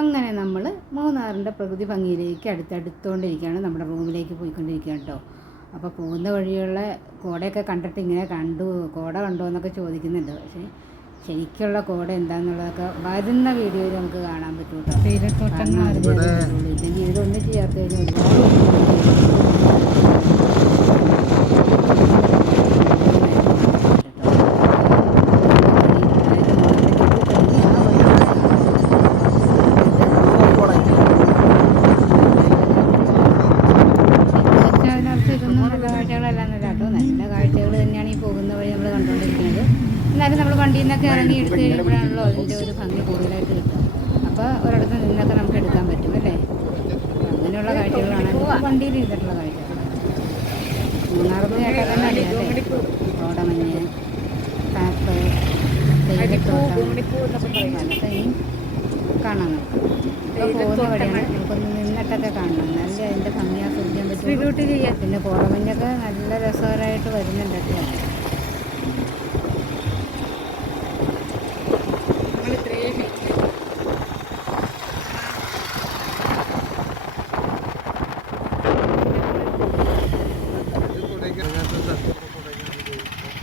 അങ്ങനെ നമ്മൾ മൂന്നാറിൻ്റെ പ്രകൃതി ഭംഗിയിലേക്ക് അടുത്തുകൊണ്ടിരിക്കുകയാണ്, നമ്മുടെ റൂമിലേക്ക് പോയിക്കൊണ്ടിരിക്കുകയാണ് കേട്ടോ. അപ്പോൾ പോകുന്ന വഴിയുള്ള കോടയൊക്കെ കണ്ടിട്ട് ഇങ്ങനെ കോട കണ്ടോ എന്നൊക്കെ ചോദിക്കുന്നുണ്ട്. പക്ഷേ ശരിക്കുള്ള കോട എന്താണെന്നുള്ളതൊക്കെ വരുന്ന വീഡിയോയിൽ നമുക്ക് കാണാൻ പറ്റും കേട്ടോ. ഇല്ലെങ്കിൽ ഇതൊന്നും ചെയ്യാത്ത കഴിഞ്ഞാൽ എന്നാലും നമ്മൾ വണ്ടിയിൽ നിന്നൊക്കെ ഇറങ്ങി എടുത്ത് കഴിയുമ്പോഴാണല്ലോ അതിൻ്റെ ഒരു ഭംഗി കൂടുതലായിട്ട് കിട്ടുക. അപ്പോൾ ഒരിടത്ത് നിന്നൊക്കെ നമുക്ക് എടുക്കാൻ പറ്റും അല്ലേ. അങ്ങനെയുള്ള കാഴ്ചകളാണ് വണ്ടിയിൽ ഇരുന്നിട്ടുള്ള കാഴ്ചകളാണ്. മൂന്നാറിന് കേട്ടാൽ തന്നെ അറിയാതെ കോടമഞ്ഞ്, താപ്പ്, തേയിലത്തോട്ടം പലതയും കാണാൻ നമുക്ക്. ഇപ്പോൾ പോകുന്ന വഴിയാണ്, നമുക്കൊന്ന് നിന്നിട്ടൊക്കെ കാണണം, നല്ല അതിൻ്റെ ഭംഗി ആസ്വദിക്കാൻ പറ്റും. പിന്നെ കോടമഞ്ഞൊക്കെ നല്ല രസകരമായിട്ട് വരുന്നുണ്ട് കേട്ടോ.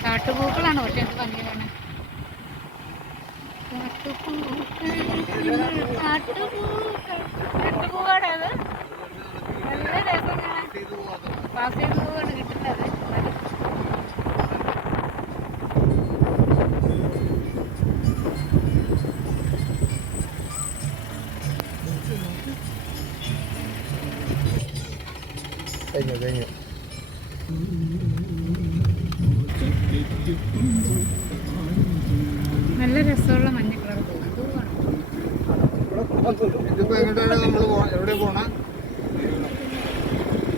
കാട്ടുപൂക്കളാണ്, പക്ഷെ എന്ത് ഭംഗിയാണ്. കാട്ടുപൂവാണ് അത്, നല്ല രസം കാണാൻ. പാസ് ചെയ്ത് പോവാണ് കിട്ടുന്നത്. കഴിഞ്ഞു നല്ല രസമുള്ള മഞ്ഞ കളർ പൂവാണ്.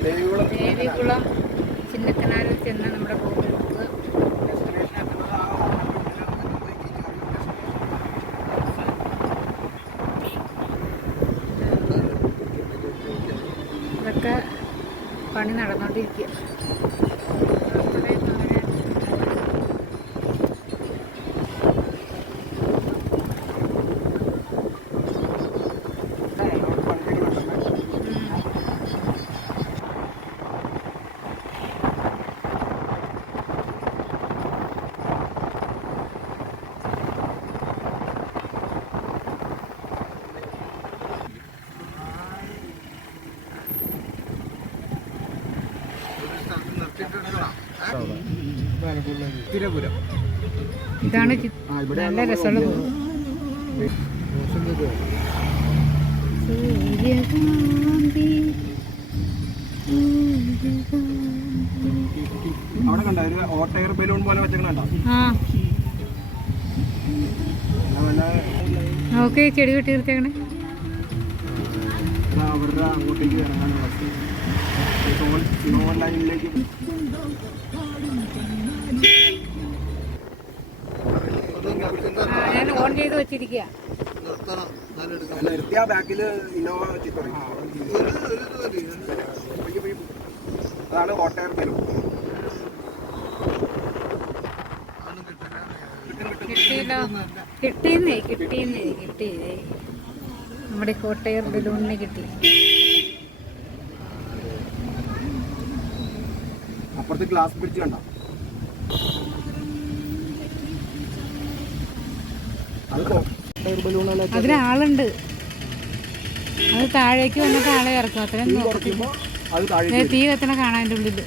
ദേവികുളം ചിന്നക്കനാലിൽ ചെന്ന് നമ്മുടെ റൂമിൽ എടുക്കുക. ഇതൊക്കെ പണി നടന്നുകൊണ്ടിരിക്കുക. ഇതാണ് നല്ല രസമുള്ള പൂവ്. അവിടെ കണ്ട ഒരു ഹോട്ട് എയർ ബലൂൺ പോലെ വെച്ചേക്കണോ? നോക്കി ചെടി കെട്ടി തീർത്തേക്കണേ. അവരുടെ അങ്ങോട്ടേക്ക് ഇറങ്ങാനുള്ള ലൈനിലേക്ക് ഞാൻ ഓൺ ചെയ്ത് വെച്ചിരിക്കുക. നിർത്തിയ ബാക്കില് ഇന്നോവ ചിത്രം, അതാണ് ഹോട്ട് എയർ ബലൂൺ. കിട്ടി നമ്മുടെ ഹോട്ട് എയർ ബലൂണിനെ കിട്ടി. അപ്പുറത്ത് ഗ്ലാസ് പിടിച്ച് കണ്ട അതിലാളുണ്ട്. അത് താഴേക്ക് വന്നിട്ട് ആളെ ഇറക്കും. അത്രയും തീ കത്തണ കാണാൻ അതിൻ്റെ ഉള്ളില്.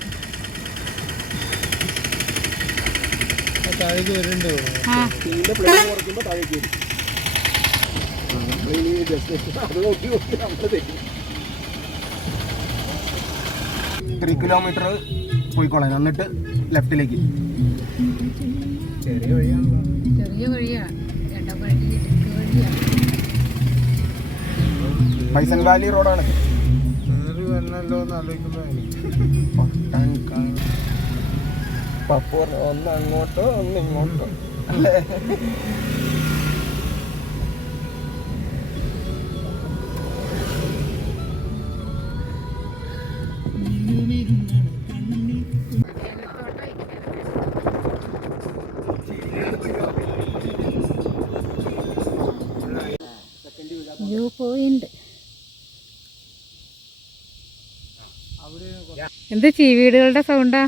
ത്രീ കിലോമീറ്റർ പോയിക്കോളാം, എന്നിട്ട് ലെഫ്റ്റിലേക്ക്. ചെറിയ വഴിയാണ്. പൈസൻ വാലി റോഡാണ്. പപ്പൂർ ഒന്ന് അങ്ങോട്ടോ ഒന്ന് ഇങ്ങോട്ടോ അല്ലേ? View point. എന്ത് ചീവീടുകളുടെ സൗണ്ടാ?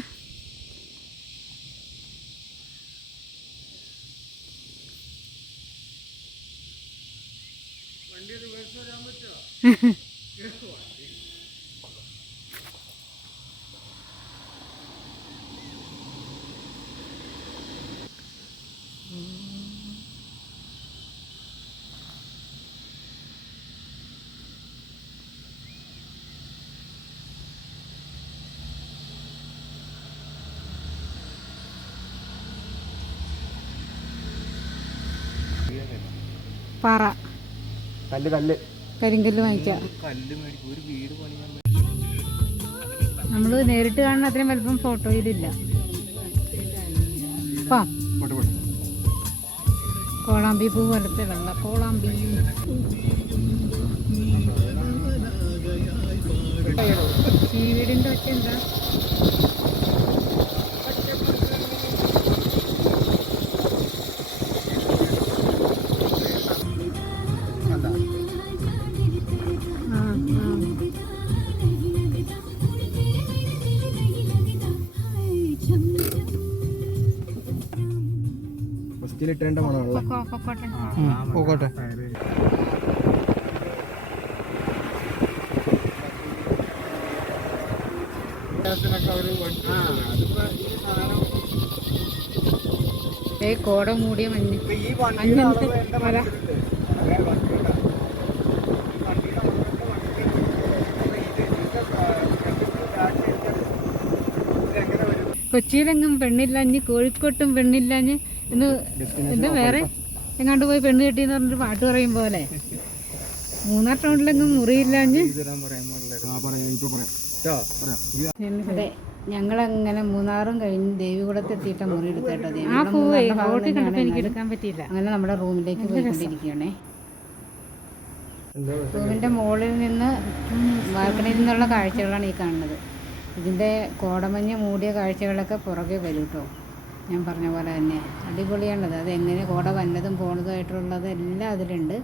പാറ, കല്ല് കല്ല് കരിങ്കല്ല് വാങ്ങിക്കാം. നമ്മൾ നേരിട്ട് കാണുന്ന അത്രയും വലുപ്പം ഫോട്ടോയിലില്ല. കോളാമ്പി പൂ പോലത്തെ വെള്ള കോളാമ്പി. ചീവീടിൻ്റെ ഒച്ച എന്താ? ഇട്ടേണ്ട മണമുള്ള പോകട്ടെ. കോട മൂടിയ മഞ്ഞ് മല. കൊച്ചിയിലെങ്ങും പെണ്ണില്ലാഞ്ഞ്, കോഴിക്കോട്ടും പെണ്ണില്ലാഞ്ഞ് എന്ന് എന്താ വേറെ എങ്ങാണ്ട് പോയി പെണ്ണ് കെട്ടിയെന്ന് പറഞ്ഞിട്ട് പാട്ട് പറയും പോലെ മൂന്നാർ ടൗണിലെങ്ങും മുറിയില്ലാഞ്ഞ്. അതെ, ഞങ്ങളങ്ങനെ മൂന്നാറും കഴിഞ്ഞ് ദേവികുളത്ത് എത്തിയിട്ട മുറി എടുത്തേട്ടോ. എനിക്ക് എടുക്കാൻ പറ്റിയില്ല. അങ്ങനെ നമ്മുടെ റൂമിലേക്ക് പോയിക്കൊണ്ടിരിക്കുകയാണേ. റൂമിൻ്റെ മുകളിൽ നിന്ന് ബാൽക്കണിയിൽ നിന്നുള്ള കാഴ്ചകളാണ് ഈ കാണുന്നത്. ഇതിൻ്റെ കോടമഞ്ഞ് മൂടിയ കാഴ്ചകളൊക്കെ പുറകെ വരും കേട്ടോ. ഞാൻ പറഞ്ഞ പോലെ തന്നെ അടിപൊളിയാണത്. അതെങ്ങനെ കോട വന്നതും പോണതുമായിട്ടുള്ളത് എല്ലാം അതിലുണ്ട്.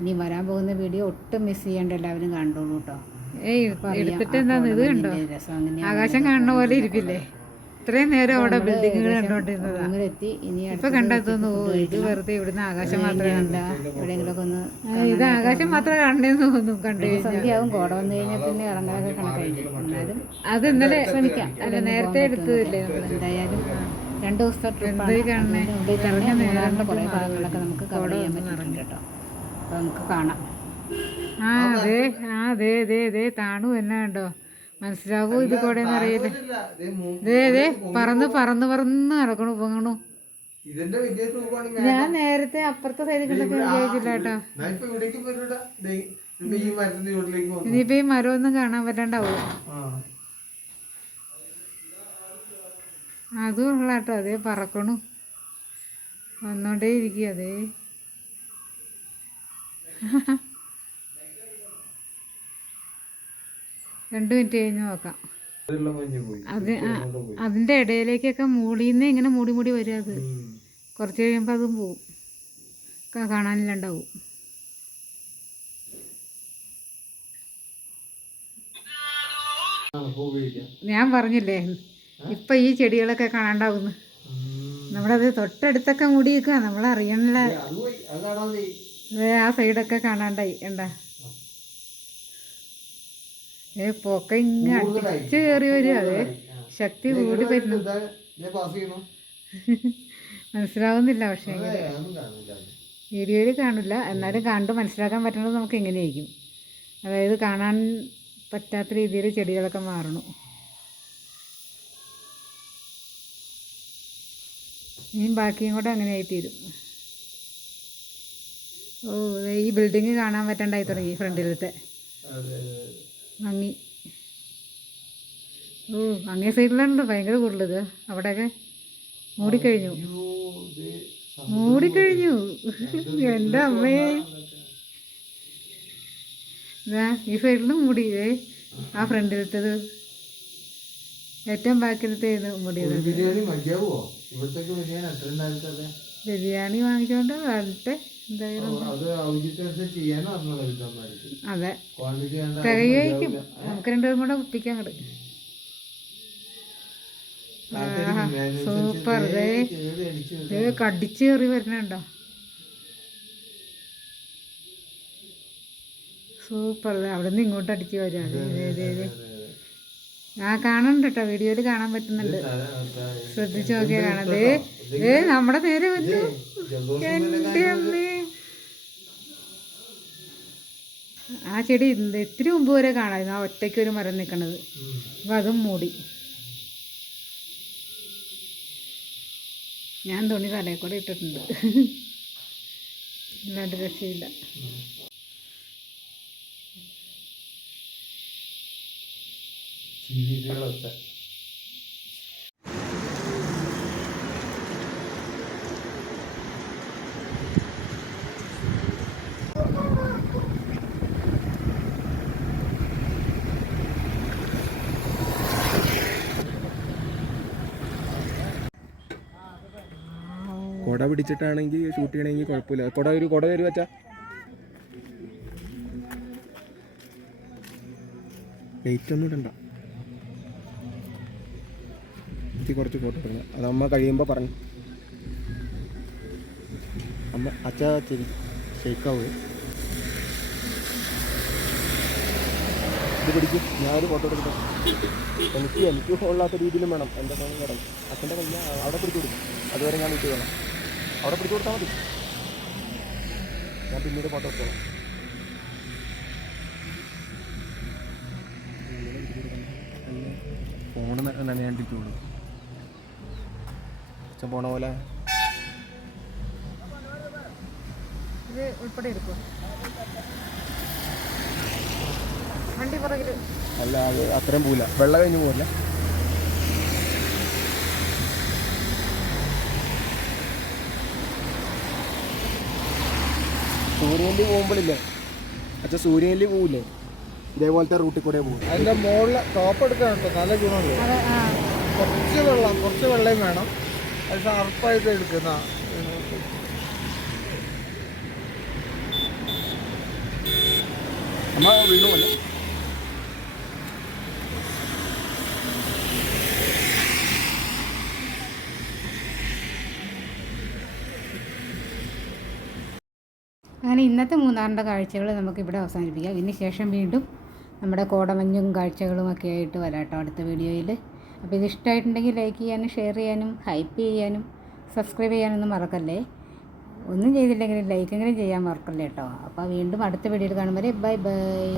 ഇനി വരാൻ പോകുന്ന വീഡിയോ ഒട്ടും മിസ് ചെയ്യേണ്ട, എല്ലാവരും കണ്ടോളൂ കേട്ടോ. എടുത്തിട്ട് എന്താന്ന് ഇത് കണ്ടോ? ആകാശം കാണുന്ന പോലെ ഇരിക്കില്ലേ? ഇത്രയും നേരം അവിടെ ബിൽഡിങ്ങുകൾ കണ്ടോണ്ടിരുന്നതാ. ഇപ്പൊ കണ്ടെത്തുന്നു ഇത് വെറുതെ ഇവിടുന്ന് ആകാശം മാത്രമല്ല, എവിടെയെങ്കിലൊക്കെ ഒന്ന് ഇത് ആകാശം മാത്രമേ കാണണേന്ന് തോന്നും. കണ്ടു സന്ധ്യയാവും. കോട വന്നു കഴിഞ്ഞാൽ പിന്നെ ഇറങ്ങാനൊക്കെ കണക്കായിരിക്കും. എന്നാലും അത് ഇന്നലെ ശ്രമിക്കാം. അല്ല, നേരത്തെ എടുത്തതില്ലേ? എന്തായാലും 2 ദിവസത്തെ ട്രിപ്പാണ്. മൂന്നാറിൻ്റെ കുറേ ഭാഗങ്ങളൊക്കെ നമുക്ക് കവർ ചെയ്യാൻ പറ്റുന്നുണ്ട് കേട്ടോ. അപ്പോൾ നമുക്ക് കാണാം. അതെ താണു തന്നെ കണ്ടോ? മനസ്സിലാവൂ ഇത് കൂടെന്ന് അറിയില്ല. ദേ പറന്ന് പറന്ന് പറന്ന് നടക്കണു പൊങ്ങണു. ഞാൻ നേരത്തെ അപ്പുറത്തെ സൈഡിൽ കണ്ടൊക്കെ വിചാരിച്ചില്ല കേട്ടോ. ഇനിയിപ്പോ ഈ മരമൊന്നും കാണാൻ പറ്റാണ്ടാവും. അതും ഉള്ള കേട്ടോ. അതേ പറക്കണു, വന്നോണ്ടേ ഇരിക്കുക. അതേ 2 മിനിറ്റ് കഴിഞ്ഞ് നോക്കാം. അതിൻ്റെ ഇടയിലേക്കൊക്കെ മൂടിന്ന് ഇങ്ങനെ മൂടി മൂടി വരും. അത് കുറച്ച് കഴിയുമ്പോൾ അതും പോവും, കാണാനില്ലാണ്ടാവും. ഞാൻ പറഞ്ഞില്ലേ ഇപ്പം ഈ ചെടികളൊക്കെ കാണാണ്ടാവുന്നു. നമ്മളത് തൊട്ടടുത്തൊക്കെ മൂടി വെക്കുക, നമ്മളറിയണില്ല. ആ സൈഡൊക്കെ കാണാണ്ടായി. എന്താ പൊക്ക ഇങ്ങ അടിച്ച് കയറി വരും. അതെ, ശക്തി കൂടി വരുന്നു. മനസ്സിലാവുന്നില്ല. പക്ഷേ വീഡിയോയിൽ കാണില്ല, എന്നാലും കണ്ട് മനസ്സിലാക്കാൻ പറ്റുന്നത് നമുക്ക് എങ്ങനെയായിരിക്കും. അതായത് കാണാൻ പറ്റാത്ത രീതിയിൽ ചെടികളൊക്കെ മാറണു. ഇനിയും ബാക്കിയും കൂടെ അങ്ങനെ ആയിത്തീരും. ഓ, ഈ ബിൽഡിങ് കാണാൻ പറ്റാണ്ടായി തുടങ്ങി ഫ്രണ്ടിലത്തെ ഭംഗി. ഓ, അങ്ങേ സൈഡിലുണ്ട് ഭയങ്കര കൂടുതലത്. അവിടെയൊക്കെ മൂടിക്കഴിഞ്ഞു. എൻ്റെ അമ്മയെ ഇതാ ഈ സൈഡിലും മൂടിയതേ. ആ ഫ്രണ്ടിലത്തത് ഏറ്റവും ബാക്കിലത്തേത് മൂടിയത്. ബിരിയാണി വാങ്ങിച്ചോണ്ട് വരട്ടെ. എന്തായാലും അത് ഔചിത്യത്തെ ചെയ്യാൻ അറിഞ്ഞുള്ള അതെ ക്വാണ്ടിറ്റി തികയായിരിക്കും. നമുക്ക് രണ്ടുപേരും കൂടെ ഒപ്പിക്കാം അങ്ങോട്ട്. സൂപ്പർ. ഇത് കടിച്ച് കയറി വരണുണ്ടോ? സൂപ്പർ. അവിടെ നിന്ന് ഇങ്ങോട്ട് അടിച്ച് വരാം. കാണുന്നുണ്ട് കേട്ടോ, വീഡിയോയിൽ കാണാൻ പറ്റുന്നുണ്ട്. ശ്രദ്ധിച്ച് നോക്കിയാൽ കാണാം. നമ്മുടെ നേരെ വന്നു. എൻ്റെ അമ്മേ, ആ ചെടി ഇത്തിരി മുമ്പ് വരെ കാണാമായിരുന്നു, ആ ഒറ്റയ്ക്കൊരു മരം നിൽക്കണത്. അപ്പം അതും മൂടി. ഞാൻ തുണി തലയിൽ കൂടെ ഇട്ടിട്ടുണ്ട്. അല്ലാണ്ട് രക്ഷയില്ല. ജീവികളൊക്കെ കുട പിടിച്ചിട്ടാണെങ്കിൽ ഷൂട്ട് ചെയ്യണമെങ്കിൽ കുഴപ്പമില്ല. കുട തരുക വെച്ചാ ലൈറ്റ് ഒന്നും ഇടണ്ട. എനിക്ക് കുറച്ച് ഫോട്ടോ എടുക്കണം. അത് അമ്മ കഴിയുമ്പോൾ പറഞ്ഞു. അമ്മ അച്ഛാ ശരി ഷെയ്ക്കാവൂ. ഇത് പിടിക്കും, ഞാനൊരു ഫോട്ടോ എടുക്കാം. എനിക്ക് കൊള്ളാത്ത രീതിയിലും വേണം. എൻ്റെ ഫോൺ വേണം. അച്ഛൻ്റെ കയ്യിൽ അവിടെ പിടിച്ചു കൊടുക്കും. അതുവരെ ഞാൻ വീട്ടിൽ വേണം. അവിടെ പിടിച്ചു കൊടുത്താൽ മതി. ഞാൻ പിന്നീട് ഫോട്ടോ എടുത്തോളാം. ഫോണ് നനയാണ്ടിരിക്കുള്ളൂ. അച്ഛൻ പോണ പോലെ ഇത് ഉൾപ്പെടെ എടുക്കും വണ്ടി പുറകിൽ. അല്ല, അത് അത്രയും പോവില്ല. വെള്ളം കഴിഞ്ഞ് പോവില്ല. സൂര്യനിൽ പോകുമ്പോഴില്ലേ അച്ഛൻ, സൂര്യനിൽ പോവില്ലേ ഇതേപോലത്തെ റൂട്ടിൽ കൂടെ പോകും. അതിന്റെ മുകളിൽ ടോപ്പ് എടുക്കാനുണ്ടോ? നല്ല ഗുണമുള്ളൂ. കുറച്ച് വെള്ളം വേണം. അത് ഷാർപ്പായിട്ട് എടുക്കുന്ന അമ്മ വീണുമല്ലേ. അങ്ങനെ ഇന്നത്തെ മൂന്നാറിൻ്റെ കാഴ്ചകൾ നമുക്കിവിടെ അവസാനിപ്പിക്കാം. ഇതിന് ശേഷം വീണ്ടും നമ്മുടെ കോടമഞ്ഞും കാഴ്ചകളും ഒക്കെ ആയിട്ട് വരാട്ടോ അടുത്ത വീഡിയോയിൽ. അപ്പോൾ ഇത് ഇഷ്ടമായിട്ടുണ്ടെങ്കിൽ ലൈക്ക് ചെയ്യാനും ഷെയർ ചെയ്യാനും ഹൈപ്പ് ചെയ്യാനും സബ്സ്ക്രൈബ് ചെയ്യാനൊന്നും മറക്കല്ലേ. ഒന്നും ചെയ്തില്ലെങ്കിലും ലൈക്കെങ്കിലും ചെയ്യാൻ മറക്കല്ലേ കേട്ടോ. അപ്പോൾ വീണ്ടും അടുത്ത വീഡിയോയിൽ കാണുമ്പോൾ ബൈ ബൈ.